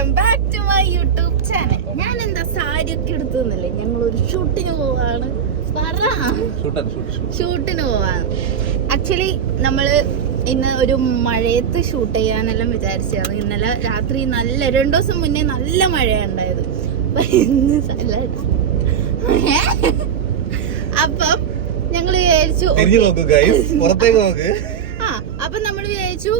Welcome back to my YouTube channel ഞാൻ എന്താ സാരി ഒക്കെ എടുത്തുന്നില്ലേ ഞങ്ങൾ ഒരു ഷൂട്ടിന് പോവാണ് പറ ഷൂട്ടിന് പോവാണ്. ആക്ച്വലി നമ്മൾ ഇന്ന് ഒരു മഴയത്ത് ഷൂട്ട് ചെയ്യാനെല്ലാം വിചാരിച്ചാണ് ഇന്നലെ രാത്രി നല്ല രണ്ടു ദിവസം മുന്നേ നല്ല മഴയുണ്ടായത്. അപ്പൊ ഇന്ന് അപ്പം ഞങ്ങൾ വിചാരിച്ചു ആ അപ്പൊ നമ്മൾ വിചാരിച്ചു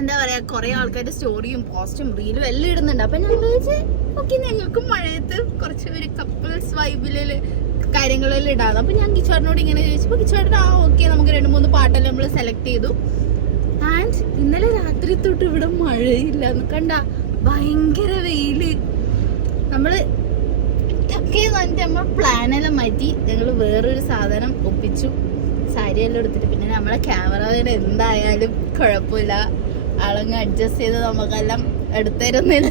എന്താ പറയാ കുറെ ആൾക്കാരുടെ സ്റ്റോറിയും പോസ്റ്റും റീലും എല്ലാം ഇടുന്നുണ്ട്. അപ്പൊ ഞാൻ വിചാരിച്ചു ഓക്കെ ഞങ്ങൾക്ക് മഴയത്ത് കുറച്ച് ഒരു കപ്പിൾസ് വൈബിൽ കാര്യങ്ങളെല്ലാം ഇടാതെ അപ്പൊ ഞാൻ കിച്ചോടിനോട് ഇങ്ങനെ ചോദിച്ചപ്പോ കിച്ചോടിന് ആ ഓക്കെ നമുക്ക് രണ്ട് മൂന്ന് പാട്ടെല്ലാം നമ്മൾ സെലക്ട് ചെയ്തു. ആൻഡ് ഇന്നലെ രാത്രി തൊട്ട് ഇവിടെ മഴയില്ല കണ്ട ഭയങ്കര വെയിൽ. നമ്മൾ നമ്മൾ പ്ലാനെല്ലാം മാറ്റി ഞങ്ങൾ വേറൊരു സാധനം ഒപ്പിച്ചു. സാരിയെല്ലാം എടുത്തിട്ട് പിന്നെ നമ്മളെ ക്യാമറ എന്തായാലും കുഴപ്പമില്ല. ആളങ്ങ് അഡ്ജസ്റ്റ് ചെയ്ത് നമുക്കെല്ലാം എടുത്തരുന്നില്ല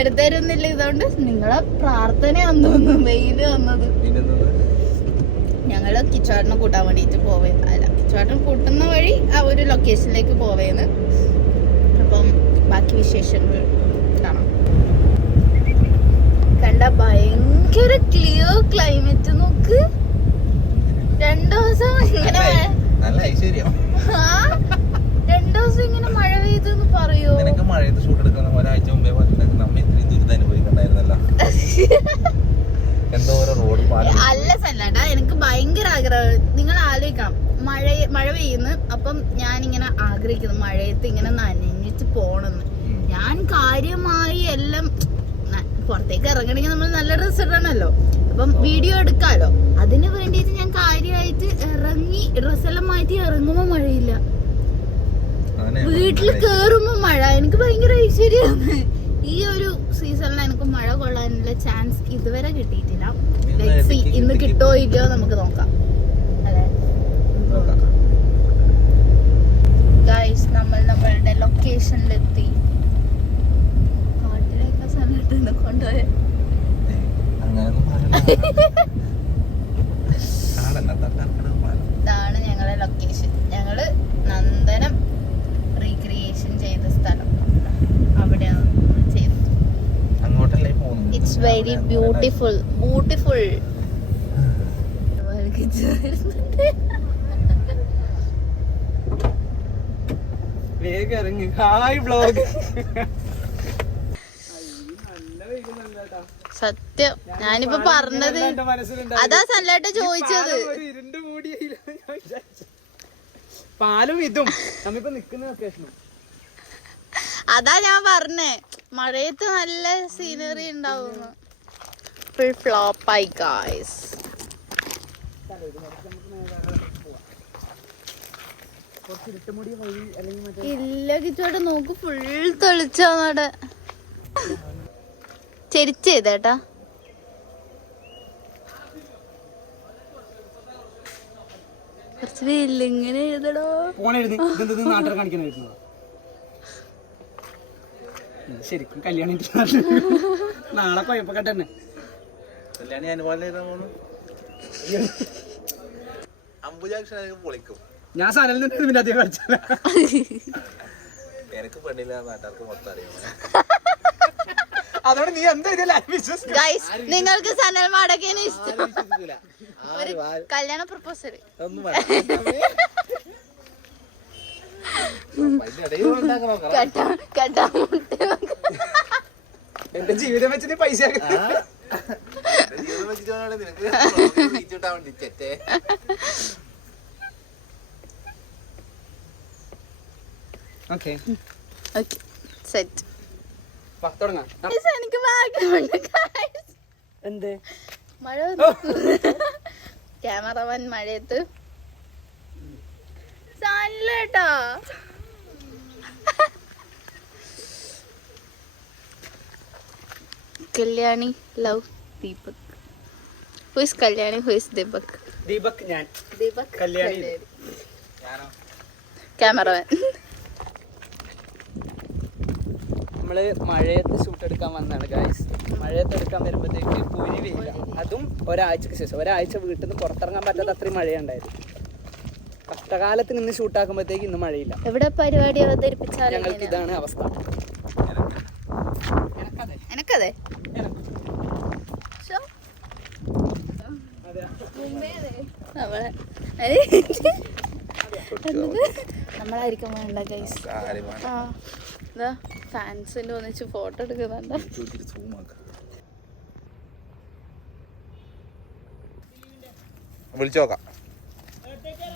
എടുത്തരുന്നില്ല ഇതുകൊണ്ട് നിങ്ങളെ പ്രാർത്ഥനയാന്ന് തോന്നുന്നു വെയിൽ വന്നത്. ഞങ്ങൾ കിച്ചോട്ടിനെ കൂട്ടാൻ വേണ്ടിയിട്ട് പോവേ. അല്ല കിച്ചോട്ടിനെ കൂട്ടുന്ന വഴി ആ ഒരു ലൊക്കേഷനിലേക്ക് പോവേന്ന്. അപ്പം ബാക്കി വിശേഷങ്ങൾ കാണാം. കണ്ട ഭയങ്കര ക്ലിയർ ക്ലൈമറ്റ് നോക്ക് രണ്ടു ദിവസം ഇങ്ങനെ മഴ- നല്ല ഐശ്വര്യം ആ, രണ്ടു ദിവസം ഇങ്ങനെ മഴ പെയ്തെന്ന് പറയോ നിനക്ക് മഴയത്ത് ഷൂട്ട് എടുക്കുന്ന ഒരാഴ്ച മുമ്പേ പറഞ്ഞിട്ടുണ്ടെങ്കിൽ നമ്മ ഇത്രയും ദുരിതം അനുഭവിക്കണ്ടായിരുന്നല്ല എന്തോ ഓരോ റോഡ് പാലം സല്ലാട്ടാ എനിക്ക് ഭയങ്കര ആഗ്രഹം. നിങ്ങൾ ആലോചിക്കണം. മഴ മഴ പെയ്യുന്നു. അപ്പം ഞാൻ ഇങ്ങനെ ആഗ്രഹിക്കുന്നു. മഴയത്ത് ഇങ്ങനെ നനഞ്ഞിട്ട് പോണെന്ന് ഞാൻ കാര്യമായി എല്ലാം പുറത്തേക്ക് ഇറങ്ങണമെങ്കിൽ നമ്മൾ നല്ല ഡ്രസ് ഇടണല്ലോ അപ്പം വീഡിയോ എടുക്കാലോ. അതിന് വേണ്ടിയിട്ട് ഞാൻ കാര്യമായിട്ട് ഇറങ്ങി ഡ്രസ്സെല്ലാം മാറ്റി ഇറങ്ങുമ്പോ മഴയില്ല. വീട്ടിൽ കേറുമ്പോ മഴ. എനിക്ക് ഭയങ്കര ഐശ്വര്യമാണ്. ഈ ഒരു സീസണിൽ എനിക്ക് മഴ കൊള്ളാനുള്ള ചാൻസ് ഇതുവരെ കിട്ടിയിട്ടില്ല. ഇന്ന് കിട്ടോ? ഇല്ലയോ നമുക്ക് നോക്കാം. അതെ. ഗൈസ് നമ്മൾ നമ്മളുടെ ലൊക്കേഷനിലെത്തി കാട്ടിലേക്ക് സമയത്ത് കൊണ്ടുപോയ. ഇതാണ് ഞങ്ങളെ ലൊക്കേഷൻ ഞങ്ങൾ Nandanam it's very beautiful beautiful സത്യം. ഞാനിപ്പോ പറഞ്ഞത് അതാ സല്ലേട്ട ചോദിച്ചത്. പാലും ഇതും. നമ്മിപ്പോ നിക്കുന്ന ലൊക്കേഷനും അതാ ഞാൻ പറഞ്ഞേ. മഴയത്ത് നല്ല സീനറി ഉണ്ടാവുന്നു. ഫുൾ ഫ്ലോപ്പായി ഗായ്സ് ഇല്ല കിച്ചോട്ട് നോക്ക്. ഫുൾ തെളിച്ചാടെ ചെരിച്ചേതേട്ടാ കുറച്ച് വെയിൽ ഇങ്ങനെ എഴുതടോ. ഫോൺ എഴുതി. നാട്ടിൽ കാണിക്കണായിരുന്നു ശരിക്കും കല്യാണം നാളെ കൊയപ്പൊക്കെ തന്നെ ഞാൻ സനലിൽ നിന്ന് പിന്നെ അധികം കളിച്ചല്ല. എനിക്ക് പെണ്ണില്ല നാട്ടുകാർക്ക് മൊത്തം അറിയാം. അതോടെ നീ എന്താ നിങ്ങൾക്ക് സനൽ മാടകേനെ ഇഷ്ടം. കല്യാണ പ്രപ്പോസൽ. കെട്ടാ കെട്ടാ എന്റെ ജീവിതം വെച്ച് നീ പൈസ എനിക്ക് ഭാഗ്യമുണ്ട് മഴ ക്യാമറമാൻ മഴയത്ത്. സൺലേട്ടാ Kalyani love Deepak. Who's Kalyani who's Deepak? Deepak ഞാൻ. ദീപക് കല്യാണി. ഞാനോ? ക്യാമറമാൻ നമ്മൾ മഴയത്ത് ഷൂട്ട് എടുക്കാൻ വന്നാണ് ഗായ്സ് മഴയത്ത് എടുക്കാൻ വരുമ്പോഴത്തേക്ക് പുരി വെയില അതും ഒരാഴ്ചക്ക് ശേഷം. ഒരാഴ്ച വീട്ടിൽ നിന്ന് പുറത്തിറങ്ങാൻ പറ്റാത്ത അത്രയും മഴയുണ്ടായിരുന്നു. കഷ്ടകാലത്ത് നിന്ന് ഷൂട്ടാക്കുമ്പോഴത്തേക്ക് ഇന്ന് മഴയില്ല. എവിടെ പരിപാടി അവതരിപ്പിച്ചാൽ ഞങ്ങൾക്ക് ഇതാണ് അവസ്ഥ. എനക്കതെ? നമ്മളെ നമ്മളായിരിക്കും വേണ്ട ഗൈസ് ആ. ഇതാ ഫാൻസിന്റെ ഒന്നിച്ച് ഫോട്ടോ എടുക്കുന്നുണ്ട്. വിളിച്ചു നോക്കാം.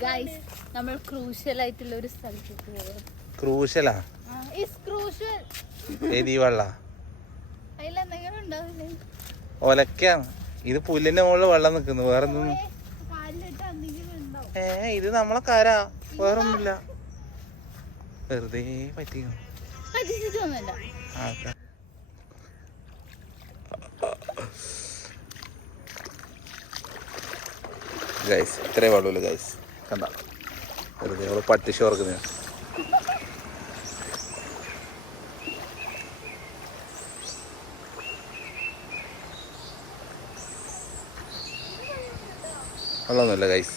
ഗൈസ് നമ്മൾ ക്രൂഷ്യൽ ആയിട്ടുള്ള ഒരു സ്ഥലത്തേക്ക് പോകും ക്രൂഷ്യലാ ഇസ് ക്രൂഷ്യൽ ഏതീ വെള്ള? അതിലെന്തെങ്കിലും ഉണ്ടാവില്ലേ? ഒലക്കാണ് ഇത് പുല്ലിന്റെ മുകളിൽ വെള്ളം നിക്കുന്നു. വേറെ ഏ ഇത് നമ്മളെ കാരാ. വേറൊന്നുമില്ല. വെറുതെ പറ്റിയോ ഗൈസ് ഇത്രേ വെള്ളൂല്ലോ ഗൈസ്. കണ്ട? വെറുതെ അവൾ പട്ടിഷ് വെള്ളമൊന്നുമില്ല ഗൈസ്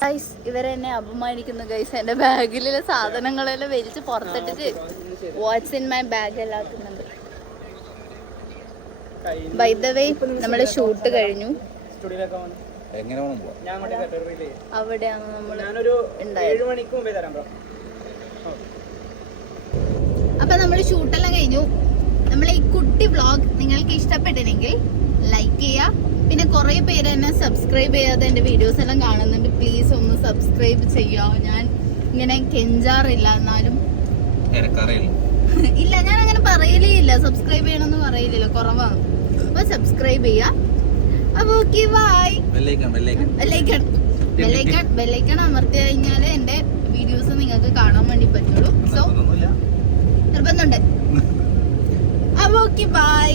ഗൈസ് ഇവരെന്നെ അപമാനിക്കുന്നു ഗൈസ് എന്റെ ബാഗിലെ സാധനങ്ങളെല്ലാം വലിച്ച് പുറത്തിട്ടിട്ട് വാട്ട്സ് ഇൻ മൈ ബാഗ് എല്ലാം ആക്കുന്നുണ്ട് ബൈ ദ വേ നമ്മുടെ ഷൂട്ട് കഴിഞ്ഞു. എങ്ങനെ അവിടെയാണ് നമ്മൾ ഞാനൊരു ഉണ്ടായത്. ഏഴ് മണിക്ക് മുമ്പേ തരാം ബ്രോ അപ്പൊ നമ്മൾ ഷൂട്ടെല്ലാം കഴിഞ്ഞു. നമ്മളെ ഈ കുട്ടി വ്ളോഗ് നിങ്ങൾക്ക് ഇഷ്ടപ്പെട്ടില്ലെങ്കിൽ ലൈക്ക് ചെയ്യുക പിന്നെ കുറെ പേര് എന്നെ സബ്സ്ക്രൈബ് ചെയ്യാതെ എന്റെ വീഡിയോസ് എല്ലാം കാണുന്നുണ്ട്. പ്ലീസ് ഒന്ന് സബ്സ്ക്രൈബ് ചെയ്യുക ഞാൻ ഇങ്ങനെ കെഞ്ചാറില്ല എന്നാലും എനക്കറിയില്ല ഇല്ല ഞാൻ അങ്ങനെ പറയലേ ഇല്ല സബ്സ്ക്രൈബ് ചെയ്യണമെന്ന് പറയില്ലല്ലോ കുറവാണ്. അപ്പൊ സബ്സ്ക്രൈബ് ചെയ്യാം. അപ്പൊ ഓക്കെ ബൈ വെള്ളേക്കാൻ വെള്ളേക്കാൻ bell icon. Bell icon bell icon അമർത്തി കഴിഞ്ഞാൽ എന്റെ വീഡിയോസ് നിങ്ങൾക്ക് കാണാൻ വേണ്ടി പറ്റുള്ളൂ. സോ നിർബന്ധമുണ്ട്. അപ്പൊ ഓക്കെ ബൈ